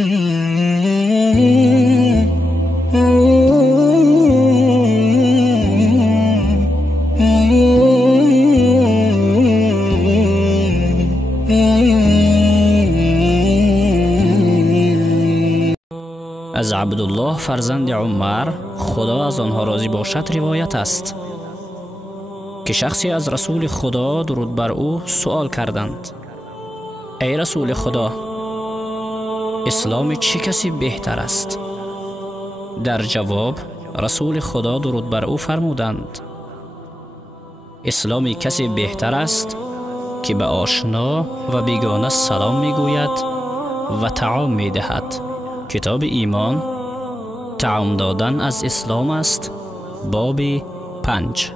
از عبدالله فرزند عمر خدا از آنها راضی باشد روایت است که شخصی از رسول خدا درود بر او سوال کردند: ای رسول خدا، اسلام چه کسی بهتر است؟ در جواب رسول خدا درود بر او فرمودند: اسلام کسی بهتر است که به آشنا و بیگانه سلام میگوید و طعام میدهد. کتاب ایمان، طعام دادن از اسلام است، باب 5.